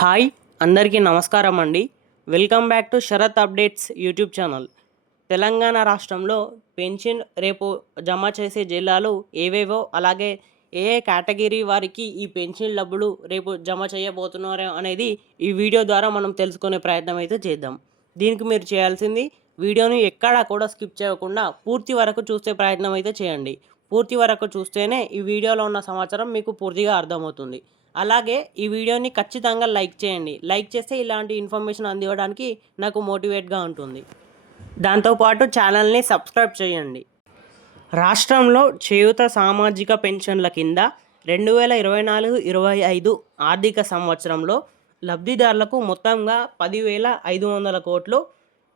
Hi అందరికీ నమస్కారం అండి. Welcome back to Sarath updates YouTube channel. Telangana రాష్ట్రంలో పెన్షన్ రేపు జమ చేసే జిల్లాలు ఏవేవో అలాగే ఏ ఏ కేటగిరీ వారికి ఈ పెన్షన్ డబ్బులు రేపు జమ చేయబోతున్నారు అనేది ఈ వీడియో ద్వారా మనం తెలుసుకునే ప్రయత్నం అయితే చేద్దాం. దీనికి మీరు చేయాల్సింది వీడియోని ఎక్కడా కూడా స్కిప్ చేయకుండా పూర్తి వరకు చూసే ప్రయత్నం అయితే చేయండి. పూర్తి వరకు చూస్తేనే ఈ వీడియోలో ఉన్న సమాచారం మీకు పూర్తిగా అర్థమవుతుంది. అలాగే ఈ వీడియోని ఖచ్చితంగా లైక్ చేయండి. లైక్ చేస్తే ఇలాంటి ఇన్ఫర్మేషన్ అందివ్వడానికి నాకు మోటివేట్గా ఉంటుంది. దాంతోపాటు ఛానల్ని సబ్స్క్రైబ్ చేయండి. రాష్ట్రంలో చేయుత సామాజిక పెన్షన్ల కింద రెండు వేల ఇరవై నాలుగు ఇరవై ఐదు ఆర్థిక సంవత్సరంలో లబ్ధిదారులకు మొత్తంగా పదివేల ఐదు వందల కోట్లు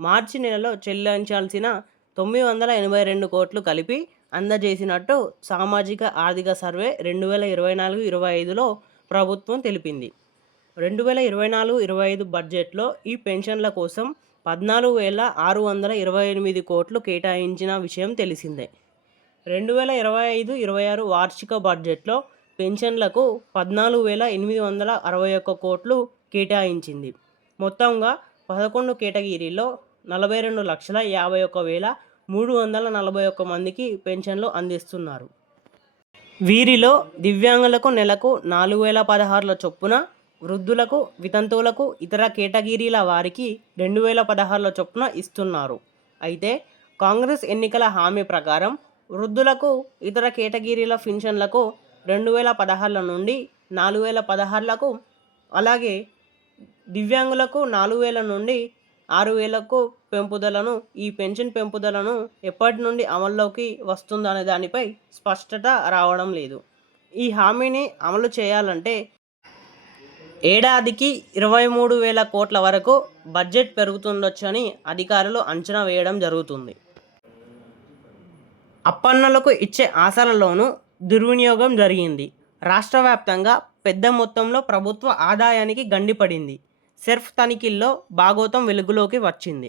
మార్చి నెలలో చెల్లించాల్సిన తొమ్మిది వందల ఎనభై రెండు కోట్లు కలిపి అందజేసినట్టు సామాజిక ఆర్థిక సర్వే రెండు వేల ఇరవై నాలుగు ఇరవై ఐదులో ప్రభుత్వం తెలిపింది. రెండు వేల ఇరవై నాలుగు ఇరవై ఐదు బడ్జెట్లో ఈ పెన్షన్ల కోసం పద్నాలుగు వేల ఆరు వందల ఇరవై ఎనిమిది కోట్లు కేటాయించిన విషయం తెలిసిందే. రెండు వేల ఇరవై ఐదు ఇరవై ఆరు వార్షిక బడ్జెట్లో పెన్షన్లకు పద్నాలుగు వేల ఎనిమిది వందల అరవై ఒక్క కోట్లు కేటాయించింది. మొత్తంగా పదకొండు కేటగిరీలో నలభై రెండు లక్షల యాభై ఒక్క వేల మూడు వందల నలభై ఒక్క మందికి పెన్షన్లు అందిస్తున్నారు. వీరిలో దివ్యాంగులకు నెలకు నాలుగు వేల పదహారుల చొప్పున వృద్ధులకు వితంతువులకు ఇతర కేటగిరీల వారికి రెండు వేల పదహారుల చొప్పున ఇస్తున్నారు. అయితే కాంగ్రెస్ ఎన్నికల హామీ ప్రకారం వృద్ధులకు ఇతర కేటగిరీల పెన్షన్లకు రెండు వేల పదహారుల నుండి నాలుగు వేల పదహారులకు అలాగే దివ్యాంగులకు నాలుగు వేల నుండి ఆరు వేలకు పెంపుదలను ఈ పెన్షన్ పెంపుదలను ఎప్పటి నుండి అమల్లోకి వస్తుందనే దానిపై స్పష్టత రావడం లేదు. ఈ హామీని అమలు చేయాలంటే ఏడాదికి ఇరవై మూడు వేల కోట్ల వరకు బడ్జెట్ పెరుగుతుండొచ్చని అధికారులు అంచనా వేయడం జరుగుతుంది. అప్పన్నలకు ఇచ్చే ఆశలలోనూ దుర్వినియోగం జరిగింది. రాష్ట్ర వ్యాప్తంగా పెద్ద మొత్తంలో ప్రభుత్వ ఆదాయానికి గండిపడింది. సెర్ఫ్ తనిఖీల్లో భాగోతం వెలుగులోకి వచ్చింది.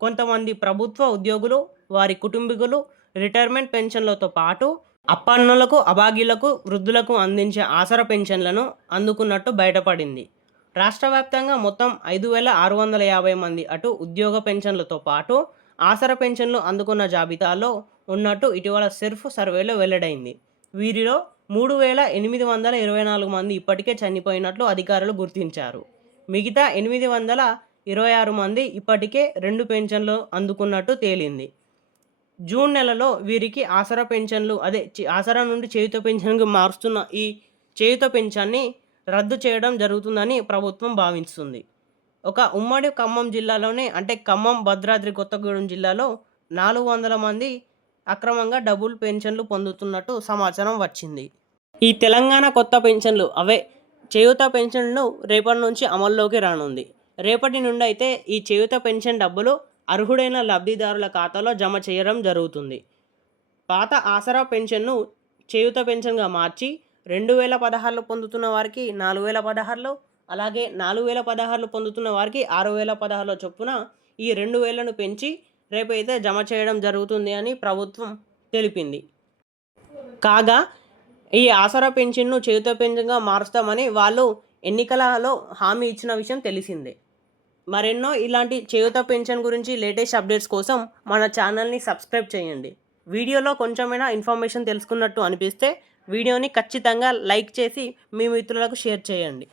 కొంతమంది ప్రభుత్వ ఉద్యోగులు వారి కుటుంబీకులు రిటైర్మెంట్ పెన్షన్లతో పాటు అప్పన్నులకు అభాగ్యులకు వృద్ధులకు అందించే ఆసర పెన్షన్లను అందుకున్నట్టు బయటపడింది. రాష్ట్ర వ్యాప్తంగా మొత్తం ఐదు వేల ఆరు వందల యాభై మంది అటు ఉద్యోగ పెన్షన్లతో పాటు ఆసర పెన్షన్లు అందుకున్న జాబితాలో ఉన్నట్టు ఇటీవల సెర్ఫ్ సర్వేలో వెల్లడైంది. వీరిలో మూడు వేల ఎనిమిది వందల ఇరవై నాలుగు మంది ఇప్పటికే చనిపోయినట్లు అధికారులు గుర్తించారు. మిగతా ఎనిమిది వందల ఇరవై ఆరు మంది ఇప్పటికే రెండు పెన్షన్లు అందుకున్నట్టు తేలింది. జూన్ నెలలో వీరికి ఆసరా పెన్షన్లు అదే ఆసరా నుండి చేయుత పెన్షన్కి మారుస్తున్న ఈ చేయుత పెన్షన్ని రద్దు చేయడం జరుగుతుందని ప్రభుత్వం భావిస్తుంది. ఒక ఉమ్మడి ఖమ్మం జిల్లాలోనే అంటే ఖమ్మం భద్రాద్రి కొత్తగూడెం జిల్లాలో నాలుగు వందల మంది అక్రమంగా డబుల్ పెన్షన్లు పొందుతున్నట్టు సమాచారం వచ్చింది. ఈ తెలంగాణ కొత్త పెన్షన్లు అవే చేయూత పెన్షన్లు రేపటి నుంచి అమల్లోకి రానుంది. రేపటి నుండి అయితే ఈ చేయూత పెన్షన్ డబ్బులు అర్హుడైన లబ్ధిదారుల ఖాతాలో జమ చేయడం జరుగుతుంది. పాత ఆసరా పెన్షన్ను చేయూత పెన్షన్గా మార్చి రెండు వేల పదహారులు పొందుతున్న వారికి నాలుగు వేల పదహారులు అలాగే నాలుగు వేల పదహారులు పొందుతున్న వారికి ఆరు వేల పదహారుల చొప్పున ఈ రెండు వేలను పెంచి రేపైతే జమ చేయడం జరుగుతుంది అని ప్రభుత్వం తెలిపింది. కాగా ఈ ఆసరా పెన్షన్ను చేయుత పెన్షన్గా మారుస్తామని వాళ్ళు ఎన్నికలలో హామీ ఇచ్చిన విషయం తెలిసిందే. మరెన్నో ఇలాంటి చేయుత పెన్షన్ గురించి లేటెస్ట్ అప్డేట్స్ కోసం మన ఛానల్ని సబ్స్క్రైబ్ చేయండి. వీడియోలో కొంచెమైనా ఇన్ఫర్మేషన్ తెలుసుకున్నట్టు అనిపిస్తే వీడియోని ఖచ్చితంగా లైక్ చేసి మీ మిత్రులకు షేర్ చేయండి.